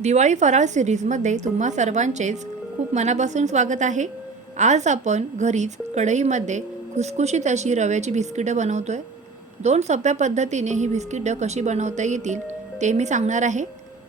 दिवाळी फराळ सिरीजमध्ये तुम्हा सर्वांचेच खूप मनापासून स्वागत आहे. आज आपण घरीच कढईमध्ये खुसखुशीत अशी रव्याची बिस्किटं बनवतोय. 2 सोप्या पद्धतीने ही बिस्किटं कशी बनवता येतील ते मी सांगणार आहे.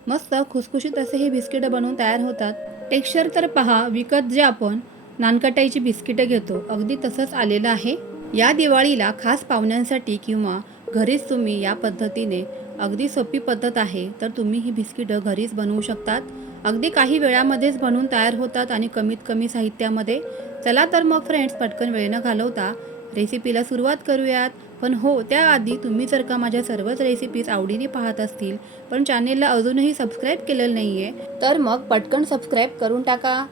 मस्त खुसखुशीत असे ही बिस्किटं बनवून तयार होतात. टेक्स्चर तर पहा, विकत जे आपण नानकटाईची बिस्किटं घेतो अगदी तसंच आलेलं आहे. या दिवाळीला खास पाहुण्यांसाठी किंवा घरीच तुम्ही या पद्धतीने अगदी सोपी पद्धत आहे, तर तुम्ही ही बिस्किटं घरीच बनवू शकतात. अगदी काही वेळामध्येच बनवून तयार होतात आणि कमीत कमी साहित्यामध्ये. चला तर मग फ्रेंड्स, पटकन वेळ न घालवता रेसिपीला सुरुवात करूयात. पण हो, त्याआधी तुम्ही जर का माझ्या सर्वच रेसिपीज आवडीने पाहत असतील पण चॅनेलला अजूनही सबस्क्राईब केलेलं नाही आहे, तर मग पटकन सबस्क्राईब करून टाका.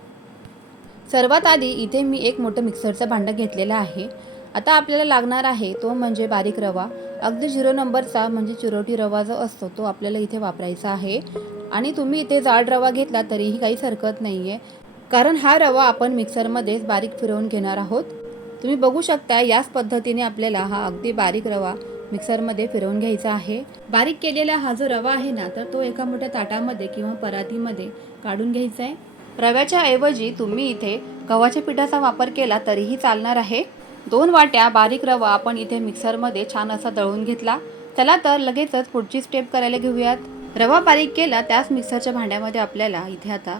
सर्वात आधी इथे मी एक मोठं मिक्सरचं भांडं घेतलेलं आहे. आता आपल्याला लागणार आहे तो म्हणजे बारीक रवा. अगदी 0 नंबरचा म्हणजे चिरोटी रवा जो असतो तो आपल्याला इथे वापरायचा आहे. आणि तुम्ही इथे जाड रवा घेतला तरीही काहीच हरकत नाही आहे, कारण हा रवा आपण मिक्सरमध्येच बारीक फिरवून घेणार आहोत. तुम्ही बघू शकता याच पद्धतीने आपल्याला हा अगदी बारीक रवा मिक्सरमध्ये फिरवून घ्यायचा आहे. बारीक केलेला हा जो रवा आहे ना, तर तो एका मोठ्या ताटामध्ये किंवा परातीमध्ये काढून घ्यायचा आहे. रव्याच्या ऐवजी तुम्ही इथे गव्हाच्या पिठाचा वापर केला तरीही चालणार आहे. 2 वाट्या बारीक रवा आपण इथे मिक्सरमध्ये छान असा दळून घेतला. चला तर लगेचच पुढची स्टेप करायला घेऊयात. रवा बारीक केला त्याच मिक्सरच्या भांड्यामध्ये आपल्याला इथे आता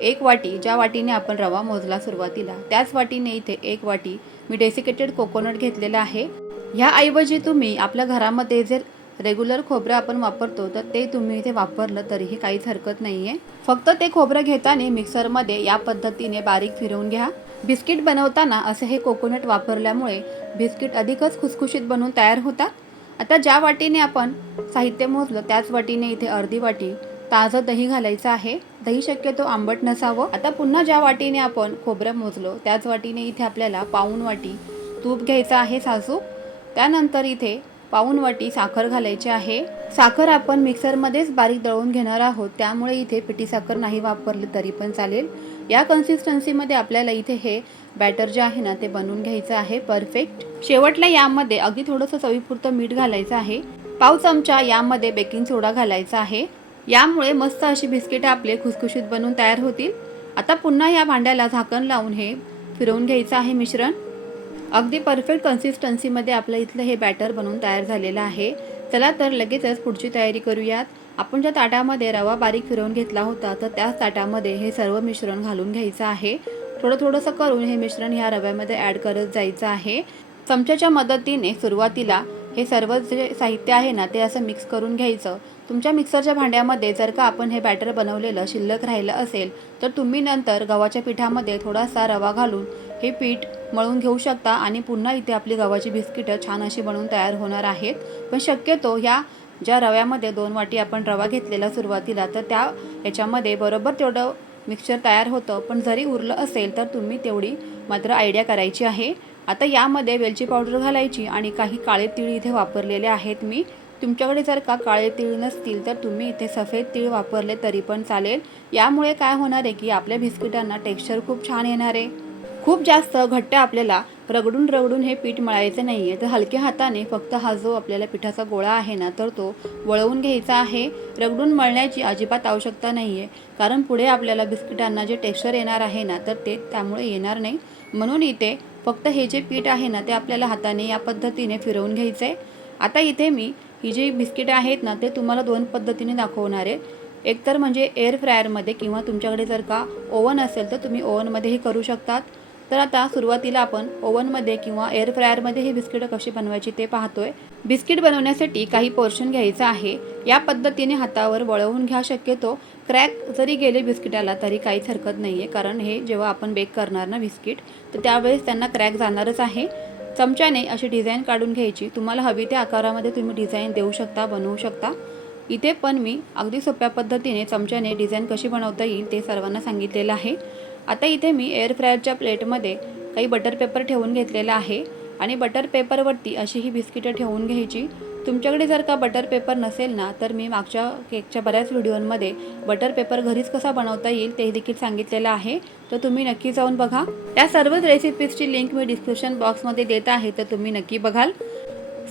1 वाटी, ज्या वाटीने आपण रवा मोजला सुरुवातीला त्याच वाटीने इथे 1 वाटी मी डेसिकेटेड कोकोनट घेतलेला आहे. ह्याऐवजी तुम्ही आपल्या घरामध्ये जे रेग्युलर खोबरं आपण वापरतो तर ते तुम्ही इथे वापरलं तरीही काहीच हरकत नाही आहे. फक्त ते खोबरं घेताना मिक्सरमध्ये या पद्धतीने बारीक फिरवून घ्या. बिस्किट बनवताना असे हे कोकोनट वापरल्यामुळे बिस्किट अधिकच खुसखुशीत बनवून तयार होतात. आता ज्या वाटीने आपण साहित्य मोजलं त्याच वाटीने इथे अर्धी वाटी ताजं दही घालायचं आहे. दही शक्यतो आंबट नसावं. आता पुन्हा ज्या वाटीने आपण खोबरं मोजलो त्याच वाटीने इथे आपल्याला पाऊण वाटी तूप घ्यायचं आहे साजूक. त्यानंतर इथे पाऊण वाटी साखर घालायची आहे. साखर आपण मिक्सरमध्येच बारीक दळून घेणार आहोत, त्यामुळे इथे पिठी साखर नाही वापरली तरी पण चालेल. या कन्सिस्टन्सीमध्ये आपल्याला इथे हे बॅटर जे आहे ना ते बनवून घ्यायचं आहे परफेक्ट. शेवटला यामध्ये अगदी थोडंसं चवीपुरतं मीठ घालायचं आहे. पाव चमचा यामध्ये बेकिंग सोडा घालायचा आहे. यामुळे मस्त अशी बिस्किटं आपले खुसखुशीत बनवून तयार होतील. आता पुन्हा या भांड्याला झाकण लावून हे फिरवून घ्यायचं आहे मिश्रण. अगदी परफेक्ट कन्सिस्टन्सीमध्ये आपलं इथलं हे बॅटर बनवून तयार झालेलं आहे. चला तर लगेचच पुढची तयारी करूयात. आपण ज्या ताटामध्ये रवा बारीक फिरवून घेतला होता तर त्याच ताटामध्ये हे सर्व मिश्रण घालून घ्यायचं आहे. थोडं थोडंसं करून हे मिश्रण ह्या रव्यामध्ये ॲड करत जायचं आहे. चमच्याच्या मदतीने सुरुवातीला हे सर्व जे साहित्य आहे ना ते असं मिक्स करून घ्यायचं. तुमच्या मिक्सरच्या भांड्यामध्ये जर का आपण हे बॅटर बनवलेलं शिल्लक राहिलं असेल तर तुम्ही नंतर गव्हाच्या पिठामध्ये थोडासा रवा घालून हे पीठ मळून घेऊ शकता आणि पुन्हा इथे आपली गव्हाची बिस्किटं छान अशी बनवून तयार होणार आहेत. पण शक्यतो ह्या ज्या रव्यामध्ये 2 वाटी आपण रवा घेतलेला सुरुवातीला तर याच्यामध्ये बरोबर तेवढं मिक्सचर तयार होतं. पण जरी उरलं असेल तर तुम्ही तेवढी मात्र आयडिया करायची आहे. आता यामध्ये वेलची पावडर घालायची आणि काही काळे तीळ इथे वापरलेले आहेत मी. तुमच्याकडे जर का काळे तीळ नसतील तर तुम्ही इथे सफेद तीळ वापरले तरी पण चालेल. यामुळे काय होणार आहे की आपल्या बिस्किटांना टेक्स्चर खूप छान येणार आहे. खूप जास्त घट्ट आपल्याला रगडून रगडून हे पीठ मळायचं नाही आहे, तर हलक्या हाताने फक्त हा जो आपल्याला पिठाचा गोळा आहे ना तर तो वळवून घ्यायचा आहे. रगडून मळण्याची अजिबात आवश्यकता नाही आहे, कारण पुढे आपल्याला बिस्किटांना जे टेक्स्चर येणार आहे ना तर ते त्यामुळे येणार नाही. म्हणून इथे फक्त हे जे पीठ आहे ना ते आपल्याला हाताने या पद्धतीने फिरवून घ्यायचं आहे. आता इथे मी ही जी बिस्किटं आहेत ना ते तुम्हाला 2 पद्धतीने दाखवणार आहे. एकतर म्हणजे एअर फ्रायरमध्ये किंवा तुमच्याकडे जर का ओव्हन असेल तर तुम्ही ओव्हनमध्येही करू शकतात. तर आता सुरुवातीला आपण ओव्हनमध्ये किंवा एअर फ्रायरमध्ये ही बिस्किटं कशी बनवायची ते पाहतोय. बिस्किट बनवण्यासाठी काही पोर्शन घ्यायचं आहे. या पद्धतीने हातावर वळवून घ्या. शक्यतो क्रॅक जरी गेले बिस्किटाला तरी काहीच हरकत नाही आहे, कारण हे जेव्हा आपण बेक करणार ना बिस्किट तर त्यावेळेस त्यांना क्रॅक जाणारच आहे. चमच्याने अशी डिझाईन काढून घ्यायची. तुम्हाला हवी त्या आकारामध्ये तुम्ही डिझाईन देऊ शकता, बनवू शकता. इथे पण मी अगदी सोप्या पद्धतीने चमच्याने डिझाईन कशी बनवता येईल ते सर्वांना सांगितलेलं आहे. आता इथे मी एअर फ्रायरच्या प्लेटमध्ये काही बटर पेपर ठेवून घेतलेला आहे आणि बटर पेपरवरती अशी ही बिस्किटं ठेवून घ्यायची. तुमच्याकडे जर का बटर पेपर नसेल ना तर मी मागच्या केकच्या बऱ्याच व्हिडिओमध्ये बटर पेपर घरीच कसा बनवता येईल ते देखील सांगितलेलं आहे, तर तुम्ही नक्की जाऊन बघा. त्या सर्वच रेसिपीजची लिंक मी डिस्क्रिप्शन बॉक्समध्ये देत आहे, तर तुम्ही नक्की बघाल.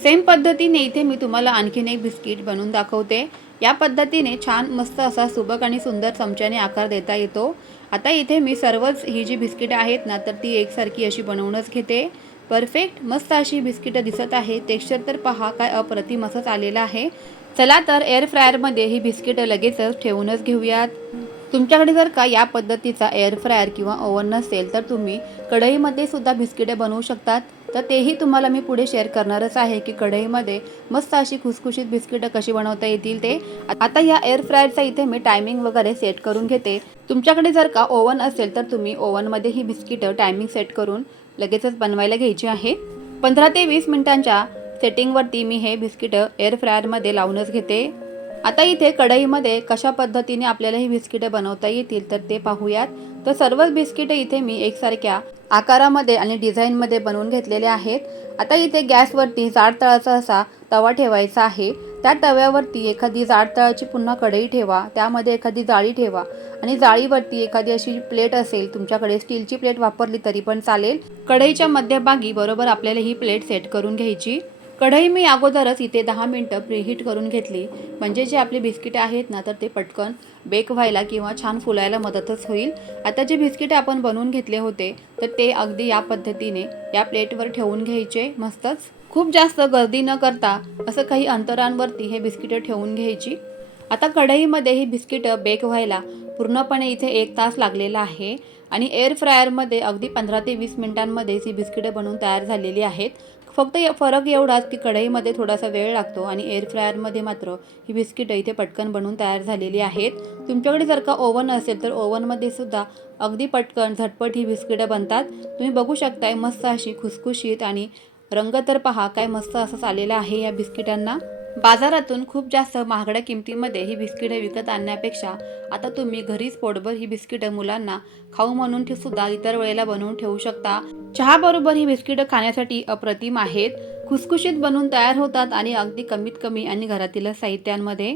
सेम पद्धतीने इथे मी तुम्हाला आणखीन एक बिस्किट बनवून दाखवते. या पद्धतीने छान मस्त असा सुबक आणि सुंदर चमच्याने आकार देता येतो. आता इथे मी सर्वच ही जी बिस्किटं आहेत ना, तर ती एकसारखी अशी बनवूनच घेते. परफेक्ट मस्त अशी बिस्किटं दिसत आहे. टेक्स्चर तर पहा काय अप्रतिम असंच आलेलं आहे. चला तर एअर फ्रायरमध्ये ही बिस्किटं लगेचच ठेवूनच घेऊयात. तुमच्याकडे जर का या पद्धतीचा एअर फ्रायर किंवा ओव्हन नसेल तर तुम्ही कढईमध्ये सुद्धा बिस्किटे बनवू शकतात. तर तेही तुम्हाला मी पुढे शेअर करणारच आहे की कढईमध्ये मस्त अशी खुसखुशीत बिस्किटं कशी बनवता येतील ते. आता या एअर फ्रायरचा इथे मी टायमिंग वगैरे सेट करून घेते. तुमच्याकडे जर का ओव्हन असेल तर तुम्ही ओव्हनमध्ये ही बिस्किटं टायमिंग सेट करून लगेचच बनवायला घ्यायची आहे. 15 ते 20 मिनिटांच्या सेटिंगवरती मी हे बिस्किटं एअर फ्रायरमध्ये लावूनच घेते. आता इथे कढईमध्ये कशा पद्धतीने आपल्याला ही बिस्किटं बनवता येतील तर ते पाहूयात. तर सर्वच बिस्किटं इथे मी एकसारख्या आकारामध्ये आणि डिझाईनमध्ये बनवून घेतलेले आहेत. आता इथे गॅसवरती जाड तळाचा असा तवा ठेवायचा आहे. त्या तव्यावरती एखादी जाड तळाची पुन्हा कढई ठेवा. त्यामध्ये एखादी जाळी ठेवा आणि जाळीवरती एखादी अशी प्लेट असेल तुमच्याकडे स्टीलची प्लेट वापरली तरी पण चालेल. कढईच्या मध्यभागी बरोबर आपल्याला ही प्लेट सेट करून घ्यायची. कढई मी अगोदरच इथे 10 मिनटं प्रीहीट करून घेतली. म्हणजे जे आपले बिस्किटं आहेत ना तर ते पटकन बेक व्हायला किंवा छान फुलायला मदतच होईल. आता जे बिस्किटं आपण बनवून घेतले होते तर ते अगदी या पद्धतीने या प्लेटवर ठेवून घ्यायचे. मस्तच खूप जास्त गर्दी न करता असं काही अंतरांवरती हे बिस्किटं ठेवून घ्यायची. आता कढईमध्ये ही बिस्किटं बेक व्हायला पूर्णपणे इथे 1 तास लागलेला आहे आणि एअर फ्रायरमध्ये अगदी 15 ते 20 मिनिटांमध्येच ही बिस्किटं बनवून तयार झालेली आहेत. फक्त फरक एवढाच की कढईमध्ये थोडासा वेळ लागतो आणि एअर फ्रायरमध्ये मात्र ही बिस्किटं इथे पटकन बनवून तयार झालेली आहेत. तुमच्याकडे जर का ओव्हन असेल तर ओव्हनमध्ये सुद्धा अगदी पटकन झटपट ही बिस्किटं बनतात. तुम्ही बघू शकताय मस्त अशी खुसखुशीत आणि रंग तर पहा काय मस्त असं आलेला आहे या बिस्किटांना. बाजारातून खूप जास्त महागड्या किमतीमध्ये ही बिस्किटं विकत आणण्यापेक्षा आता तुम्ही घरीच पोटभर ही बिस्किटं मुलांना खाऊ म्हणून सुद्धा इतर वेळेला बनवून ठेवू शकता. चहाबरोबर ही बिस्किटं खाण्यासाठी अप्रतिम आहेत. खुसखुशीत बनवून तयार होतात आणि अगदी कमीत कमी आणि घरातील साहित्यांमध्ये.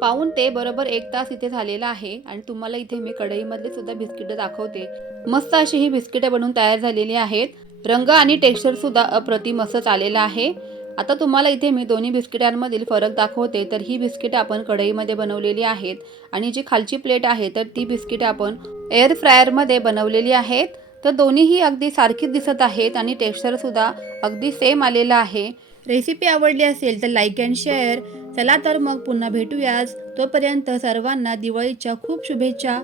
पाऊण ते बरोबर 1 तास इथे झालेला आहे आणि तुम्हाला इथे मी कढईमधले सुद्धा बिस्किटं दाखवते. मस्त अशी ही बिस्किटं बनवून तयार झालेली आहेत. रंग आणि टेक्स्चर सुद्धा अप्रतिम असंच आलेलं आहे. आता तुम्हाला इथे मी दोन्ही बिस्किटांमधील फरक दाखवते. तर ही बिस्किटं आपण कढईमध्ये बनवलेली आहेत आणि जी खालची प्लेट आहे तर ती बिस्किटं आपण एअर फ्रायरमध्ये बनवलेली आहेत. तर दोन्हीही अगदी सारखीच दिसत आहेत आणि टेक्स्चर सुद्धा अगदी सेम आलेलं आहे. रेसिपी आवडली असेल तर लाईक अँड शेअर. चला तर मग पुन्हा भेटूयाच. तोपर्यंत सर्वांना दिवाळीच्या खूप शुभेच्छा.